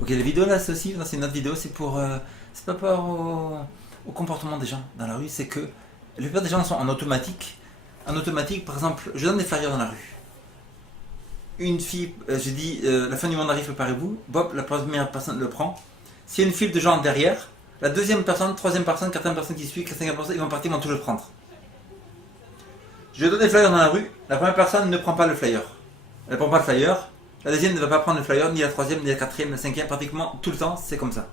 Ok, la vidéo là, c'est aussi, non, c'est une autre vidéo, c'est pour, c'est pas par au comportement des gens dans la rue, c'est que la plupart des gens sont en automatique. En automatique, par exemple, je donne des flyers dans la rue. Une fille, je dis, la fin du monde arrive, préparez-vous. Bob, la première personne le prend. S'il y a une file de gens derrière, la deuxième personne, troisième personne, quatrième personne qui suit, quatrième personne, ils vont partir, ils vont tous le prendre. Je donne des flyers dans la rue, la première personne ne prend pas le flyer. Elle ne prend pas le flyer, la deuxième ne va pas prendre le flyer, ni la troisième, ni la quatrième, la cinquième, pratiquement tout le temps, c'est comme ça.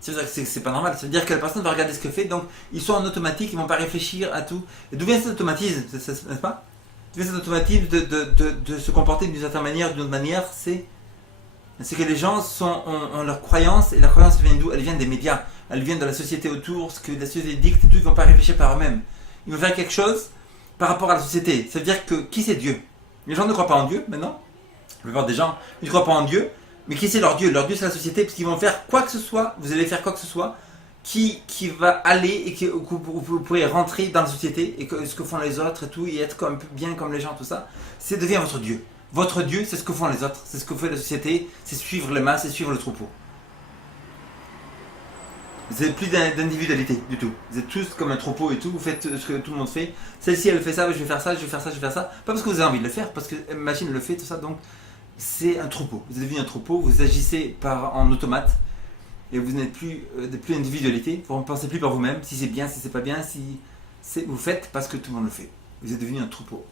C'est pas normal, ça veut dire que la personne va regarder ce que fait, donc ils sont en automatique, ils vont pas réfléchir à tout. Et d'où vient cet automatisme, n'est-ce pas? D'où vient cet automatisme de se comporter d'une certaine manière, d'une autre manière, c'est que les gens ont leurs croyances, et la croyance vient d'où? Elle vient des médias, elle vient de la société autour, ce que la société dicte, et tout, ils vont pas réfléchir par eux-mêmes. Ils vont faire quelque chose par rapport à la société. Ça veut dire que qui c'est Dieu? Les gens ne croient pas en Dieu maintenant. La plupart des gens ne croient pas en Dieu. Mais qui c'est leur Dieu? Leur Dieu c'est la société, parce qu'ils vont faire quoi que ce soit, vous allez faire quoi que ce soit, qui va aller et que vous pourrez rentrer dans la société et que ce que font les autres et tout, et être comme, bien comme les gens, tout ça, c'est devient votre Dieu. Votre Dieu, c'est ce que font les autres, c'est ce que fait la société, c'est suivre les masses, c'est suivre le troupeau. Vous n'avez plus d'individualité du tout. Vous êtes tous comme un troupeau et tout, vous faites ce que tout le monde fait. Celle-ci elle fait ça, je vais faire ça, je vais faire ça, je vais faire ça. Pas parce que vous avez envie de le faire, parce que la machine le fait, tout ça, donc c'est un troupeau. Vous êtes devenu un troupeau, vous agissez en automate et vous n'êtes plus plus d'individualité. Vous ne pensez plus par vous-même si c'est bien, si c'est pas bien, si vous faites parce que tout le monde le fait. Vous êtes devenu un troupeau.